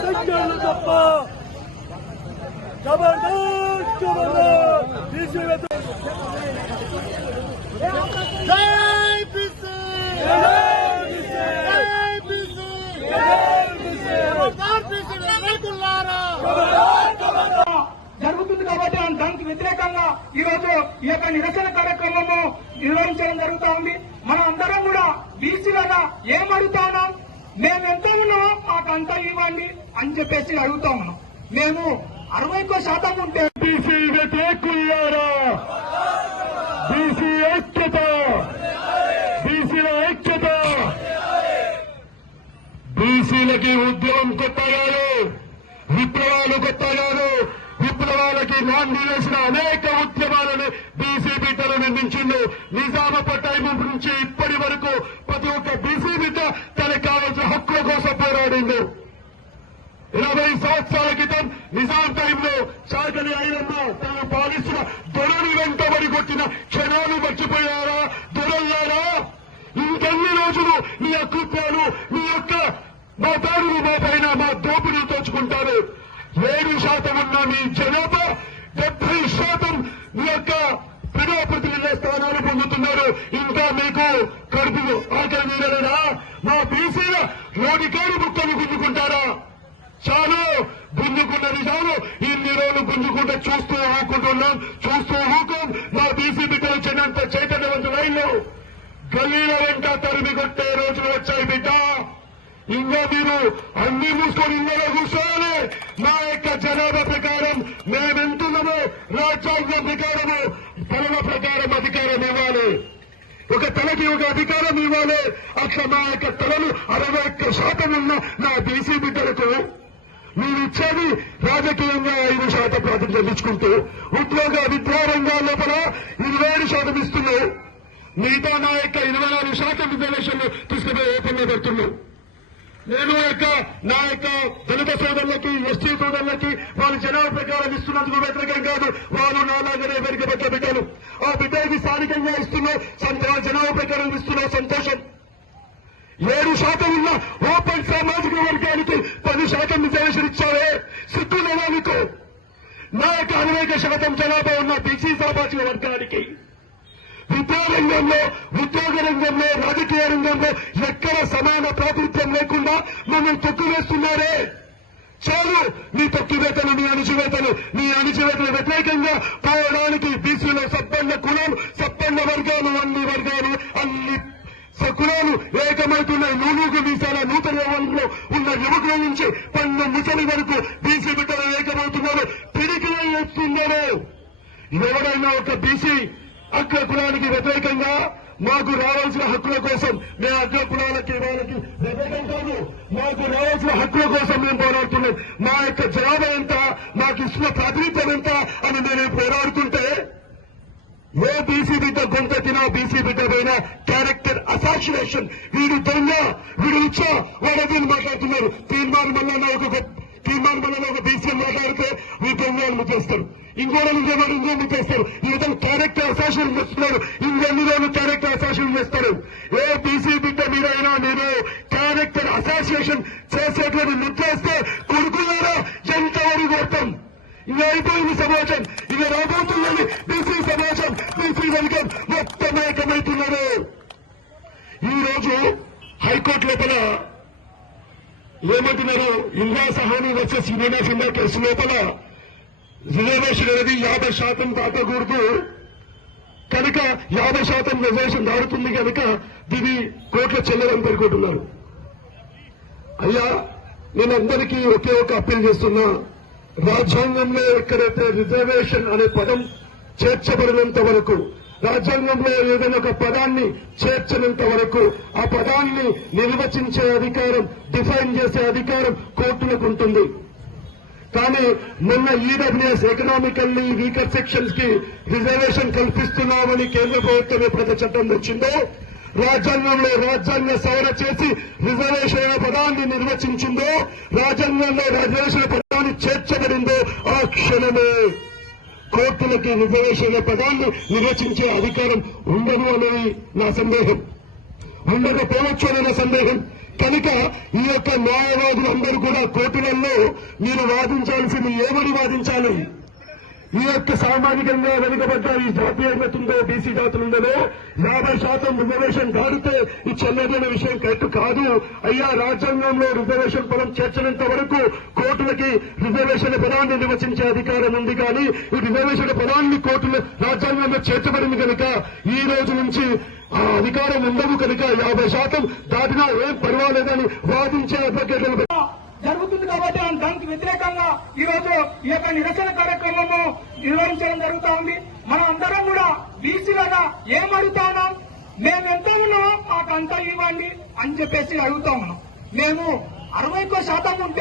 దండాలు తప్ప జబర్దస్త్ జబర్దస్త్ బీసీ జై బీసీ జై బీసీ జబర్దస్త్ బీసీ వ్యతిరేకులారా జరుగుతుంది కాబట్టి దానికి వ్యతిరేకంగా ఈ రోజు ఈ యొక్క నిరసన కార్యక్రమము నిర్వహించడం జరుగుతా ఉంది. మనం అందరం కూడా బీసీలుగా ఏం అడుగుతా ఉన్నాం మేము ఎంత ఉన్నామో మాకు అంతా ఇవ్వండి అని చెప్పేసి అడుగుతా ఉన్నాం. మేము అరవై ఒక్క శాతం ఉంటే బీసీ వ్యతిరేకులారా బీసీ ఐక్యత? బీసీల ఐక్యత? బీసీలకి ఉద్యమం కొత్తగారు విప్లవాలు కొత్తగారు కాదు గాంధీ చేసిన అనేక ఉద్యమాలను బీసీ బిడ్డలు నిర్మించిండు నిజామ పట్టాయి నుంచి ఇప్పటి వరకు ప్రతి ఒక్క బీసీ బిడ్డ తనకు కావాల్సిన హక్కుల కోసం పోరాడిండు. ఇరవై సంవత్సరాల క్రితం నిజాం టైంలో చాకలి ఐరమ్మ తాను పాలిస్తున్న దొరని వెంటబడి కొట్టిన క్షణాలు మర్చిపోయారా? దొరల్లారా? ఇంకెన్ని రోజులు మీ అకృత్యాలు మీ యొక్క మా దాడులు మా పైన మా దోపిడీ తోచుకుంటారు. ఏడు శాతం ఉన్న మీ జనాభా డెబ్బై శాతం మీ యొక్క ప్రజాప్రతినిధుల స్థానాలు పొందుతున్నారు. ఇంకా మీకు కడుపు ఆకలి మీరలేదా మా బీసీల రోడ్డికారు ముక్కలు గుంజుకుంటారా? చాలు గుంజుకున్నది చాలు. ఇన్ని రోజులు గుంజుకుంటే చూస్తూ ఊకుంటున్నాం చూస్తూ ఊకం. మా బీసీ బిడ్డలు చిన్నంత చైతన్యవంతులైన గల్లీల వెంట తరిమి కొట్టే రోజులు వచ్చాయి బిడ్డ. ఇంకా మీరు అన్ని మూసుకొని ఇందులో కూర్చో. అధికారం ఇవ్వాలి. అట్లా నా యొక్క తలలు అరవై ఒక్క శాతం ఉన్న నా బీసీ బిడ్డలకు మీరు ఇచ్చేది రాజకీయంగా ఐదు శాతం ప్రాతినిధ్యం తెచ్చుకుంటూ ఉద్యోగ విద్యా రంగాల లోపల ఇరవై ఏడు శాతం ఇస్తున్నావు. మిగతా నా యొక్క ఇరవై నాలుగు శాతం రిజర్వేషన్లు తీసుకుపోయి ఓపెన్ పెడుతున్నావు? నేను యొక్క నా యొక్క దళిత సోదరులకి ఎస్టీ సోదరులకి వాళ్ళు జనాభా ప్రకారం ఇస్తున్నందుకు వ్యతిరేకం కాదు. వాళ్ళు నాలాగనే వెనుకబడ్డ బిడ్డలు. ఆ బిడ్డలకి స్థానికంగా ఇస్తున్నావు జనాభా ప్రకారం ఇస్తున్న సంతోషం. ఏడు శాతం ఉన్న ఓపెన్ సామాజిక వర్గానికి పది శాతం రిజర్వేషన్ ఇచ్చావే. సిగ్గు లేదా నీకు? నా యొక్క అనేక శాతం జనాభా ఉన్న బీసీ సామాజిక వర్గానికి. విద్యా రంగంలో ఉద్యోగ రంగంలో రాజకీయ రంగంలో ఎక్కడ సమాన ప్రాతినిధ్యం లేకుండా మమ్మల్ని తొక్కివేస్తున్నారే. చాలు నీ తొక్కివేతలు నీ అణిచివేతలు నీ అణిచివేతలు వ్యతిరేకంగా పోవడానికి బీసీలో సబ్బండ కులం సబ్బండ వర్గాలు అన్ని వర్గాలు అన్ని కులాలు ఏకమవుతున్నాయి. నూనూకు వీసాల నూతన వర్గంలో ఉన్న యువకుల నుంచి పన్ను ముసలి వరకు బీసీ బిడ్డలు ఏకమవుతున్నారు. పిడికిలో ఎత్తున్నారు. ఎవరైనా ఒక బీసీ అగ్ర కులానికి వ్యతిరేకంగా మాకు రావాల్సిన హక్కుల కోసం మేము అగ్ర కులాలకి వాళ్ళకి వ్యతిరేకం కాదు. మాకు రావాల్సిన హక్కుల కోసం మేము పోరాడుతున్నాం. మా యొక్క జవాబు ఎంత? మాకు ఇస్తున్న ప్రాతినిధ్యం ఎంత? అని నేను పోరాడుతుంటే ఏ బీసీ బిడ్డ గొంత తినా బీసీ బిడ్డ పైన క్యారెక్టర్ అసాసినేషన్ వీడు దొంగ వీడు ఇచ్చా వాడు దీన్ని మాట్లాడుతున్నారు. తీర్మానం వల్ల ఒక గొప్ప- తీర్మానం వల్ల ఒక బీసీ మాట్లాడితే మీ ఇంకో ఈ విధంగా క్యారెక్టర్ అసాసినేషన్ చేస్తున్నారు. ఇంకెన్ని రోజులు క్యారెక్టర్ అసాసినేషన్ చేస్తారు? ఏ బీసీ బిడ్డ మీరైనా మీరు క్యారెక్టర్ అసాసినేషన్ చేసేటువంటి ముచ్చేస్తే కొడుకున్నారా ఎంతవరకు కొడతాం. ఇక అయిపోయింది సమాజం. ఇక రాబోతున్నది బీసీ వర్గం మొత్తం ఏకమవుతున్నారు ఈ రోజు హైకోర్టు లోపల ఏమంటున్నారు ఇందా సహాని వచ్చే సినిమా సినిమా కేసు లోపల రిజర్వేషన్ అనేది యాభై శాతం దాటకూడదు. కనుక యాభై శాతం రిజర్వేషన్ దాడుతుంది కనుక దీన్ని కోర్టులో చెల్లెలని పేర్కొంటున్నారు. అయ్యా నేను అందరికీ ఒకే ఒక అప్పీల్ చేస్తున్నా. రాజ్యాంగంలో ఎక్కడైతే రిజర్వేషన్ అనే పదం చేర్చబడినంత వరకు రాజ్యాంగంలో ఏదైనా ఒక పదాన్ని చేర్చనంత వరకు నిర్వచించే అధికారం డిఫైన్ చేసే అధికారం కోర్టులకు ఉంటుంది. కానీ మొన్న ఈడబ్ల్యూఎస్ ఎకనామికల్లీ వీకర్ సెక్షన్స్కి రిజర్వేషన్ కల్పిస్తున్నామని కేంద్ర ప్రభుత్వం ఎప్పుడైతే చట్టం తెచ్చిందో రాజ్యాంగంలో రాజ్యాంగ సవరణ చేసి రిజర్వేషన్ పదాన్ని నిర్వచించిందో రాజ్యాంగంలో రిజర్వేషన్ పదాన్ని చేర్చబడిందో ఆ క్షణమే కోర్టులకి రిజర్వేషన్ పదాన్ని నిర్వచించే అధికారం ఉండదు అనేది నా సందేహం. ఉండకపోవచ్చు అనే సందేహం. కనుక ఈ యొక్క న్యాయవాదులందరూ కూడా కోర్టులలో మీరు వాదించాల్సింది ఏమని వాదించాలి? ఈ యొక్క సామాజికంగా వెనుకబడ్డ ఈ జాతీయ ఉందో బీసీ జాతులు ఉందో యాభై శాతం రిజర్వేషన్ దాడితే ఈ చెల్లదైన విషయం కరెక్ట్ కాదు. అయ్యా రాజ్యాంగంలో రిజర్వేషన్ పదం చేర్చినంత వరకు కోర్టులకి రిజర్వేషన్ పదాన్ని నిర్వచించే అధికారం ఉంది కానీ ఈ రిజర్వేషన్ పదాన్ని కోర్టులు రాజ్యాంగంలో చేర్చబడింది కనుక ఈ రోజు నుంచి ఆ అధికారం ఉండదు కనుక యాభై శాతం దాటినా ఏం పర్వాలేదని వాదించే అడ్వకేట్లను జరుగుతుంది కాబట్టి దానికి వ్యతిరేకంగా ఈ రోజు ఈ యొక్క నిరసన కార్యక్రమము నిర్వహించడం జరుగుతా ఉంది. మనం అందరం కూడా బీసీలగా ఏం అడుగుతా ఉన్నాం? మేము ఎంత ఉన్నామో మాకు అంతా ఇవ్వండి అని చెప్పేసి అడుగుతా ఉన్నాం. మేము అరవై శాతం ఉంటే